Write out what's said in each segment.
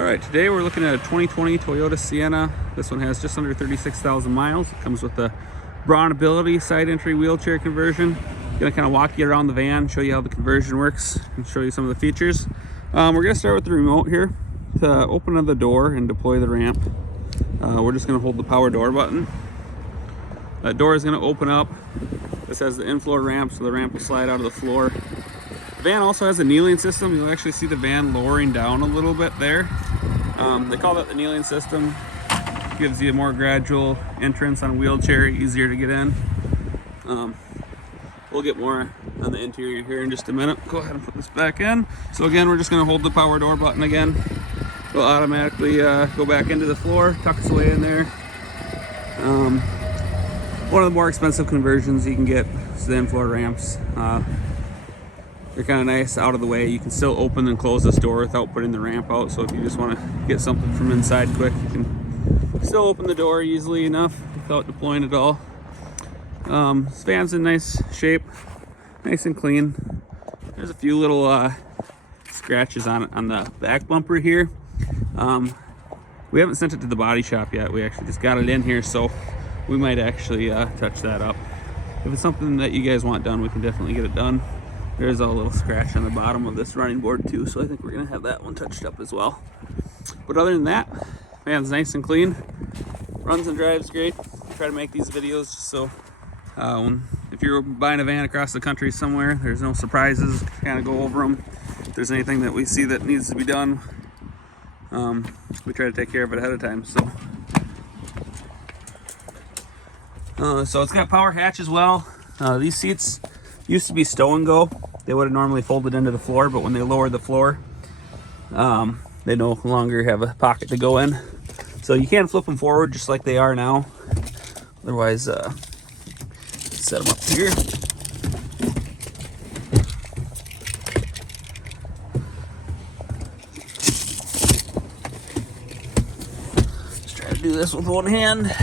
All right, today we're looking at a 2020 Toyota Sienna. This one has just under 36,000 miles. It comes with the Braunability side entry wheelchair conversion. Gonna kind of walk you around the van, show you how the conversion works, and show you some of the features. We're gonna start with the remote here to open the door and deploy the ramp. We're just gonna hold the power door button. That door is gonna open up. This has the in-floor ramp, so the ramp will slide out of the floor. The van also has a kneeling system. You'll actually see the van lowering down a little bit there. They call that the kneeling system. Gives you a more gradual entrance on a wheelchair, easier to get in. We'll get more on the interior here in just a minute. Go ahead and put this back in. So again, we're just gonna hold the power door button again. It'll automatically go back into the floor, tucks away in there. One of the more expensive conversions you can get is the in-floor ramps. They're kind of nice, out of the way. You can still open and close this door without putting the ramp out. So if you just want to get something from inside quick, you can still open the door easily enough without deploying it all. This van's in nice shape, nice and clean. There's a few little scratches on the back bumper here. We haven't sent it to the body shop yet. We actually just got it in here, so we might actually touch that up. If it's something that you guys want done, we can definitely get it done. There's a little scratch on the bottom of this running board too, so I think we're gonna have that one touched up as well. But other than that, van's nice and clean, runs and drives great. Try to make these videos just so if you're buying a van across the country somewhere, there's no surprises. Kind of go over them. If there's anything that we see that needs to be done, we try to take care of it ahead of time. So it's got power hatch as well. These seats used to be stow and go. They would have normally folded into the floor, but when they lowered the floor, they no longer have a pocket to go in. So you can flip them forward just like they are now. Otherwise, set them up here. Just try to do this with one hand.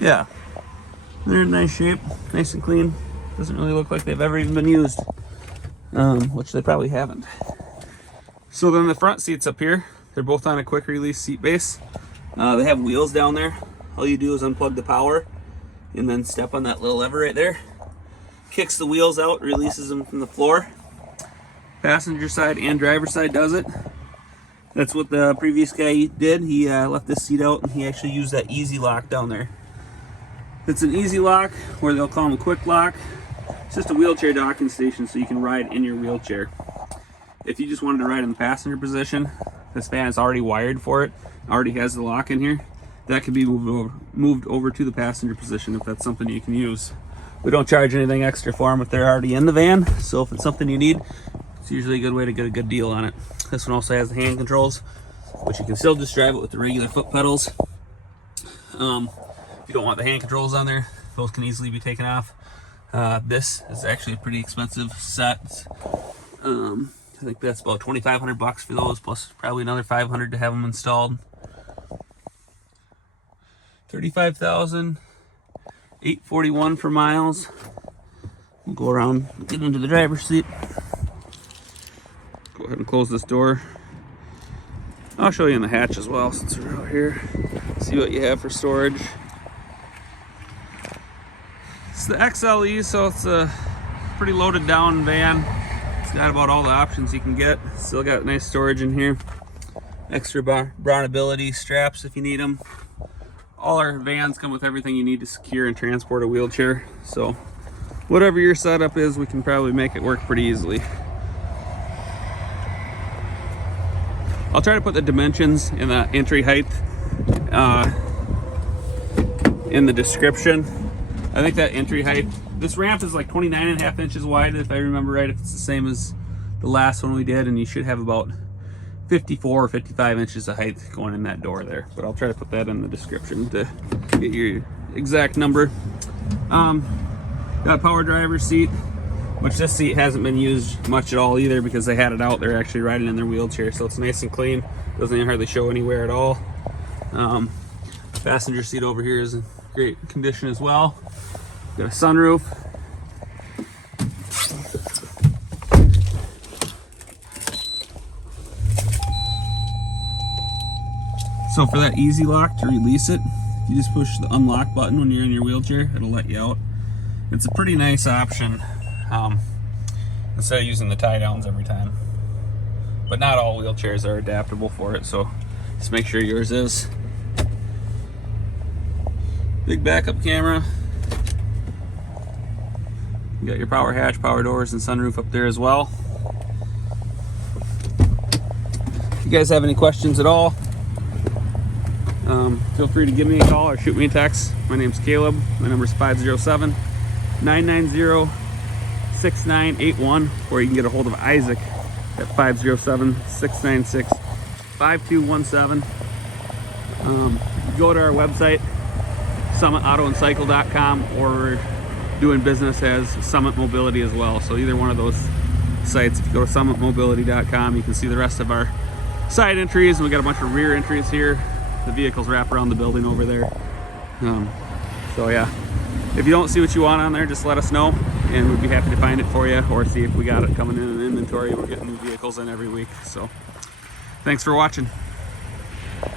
Yeah, they're in nice shape, nice and clean. Doesn't really look like they've ever even been used, which they probably haven't. So then the front seats up here, they're both on a quick release seat base. They have wheels down there. All you do is unplug the power and then step on that little lever right there. Kicks the wheels out, releases them from the floor. Passenger side and driver side does it. That's what the previous guy did. He left this seat out and he actually used that easy lock down there. It's an easy lock, or they'll call them a quick lock. It's just a wheelchair docking station so you can ride in your wheelchair. If you just wanted to ride in the passenger position, this van is already wired for it, already has the lock in here. That could be moved over to the passenger position if that's something you can use. We don't charge anything extra for them if they're already in the van, so if it's something you need, it's usually a good way to get a good deal on it. This one also has the hand controls, which you can still just drive it with the regular foot pedals. If you don't want the hand controls on there, those can easily be taken off. This is actually a pretty expensive set. I think that's about 2,500 bucks for those, plus probably another 500 to have them installed. 35,841 for miles. We'll go around, get into the driver's seat. Go ahead and close this door. I'll show you in the hatch as well since we're out here. See what you have for storage. It's the XLE, so it's a pretty loaded down van. It's got about all the options you can get. Still got nice storage in here. Extra Braunability straps if you need them. All our vans come with everything you need to secure and transport a wheelchair. So whatever your setup is, we can probably make it work pretty easily. I'll try to put the dimensions and the entry height in the description. I think that entry height, this ramp is like 29.5 inches wide, if I remember right, if it's the same as the last one we did, and you should have about 54 or 55 inches of height going in that door there. But I'll try to put that in the description to get your exact number. Got a power driver seat, which this seat hasn't been used much at all either because they had it out. They're actually riding in their wheelchair, so it's nice and clean. Doesn't even hardly show anywhere at all. Passenger seat over here is in great condition as well. Got a sunroof. So for that easy lock to release it, you just push the unlock button when you're in your wheelchair. It'll let you out. It's a pretty nice option instead of using the tie downs every time. But not all wheelchairs are adaptable for it, so just make sure yours is. Big backup camera. You got your power hatch, power doors, and sunroof up there as well. If you guys have any questions at all, feel free to give me a call or shoot me a text. My name's Caleb. My number's 507-990-6981, or you can get a hold of Isaac at 507-696-5217. Go to our website, summitautoandcycle.com, or we're doing business as Summit Mobility as well. So either one of those sites, if you go to summitmobility.com, you can see the rest of our side entries, and we got a bunch of rear entries here. The vehicles wrap around the building over there. So yeah, if you don't see what you want on there, just let us know, and we'd be happy to find it for you, or see if we got it coming in inventory. We're getting new vehicles in every week. So thanks for watching.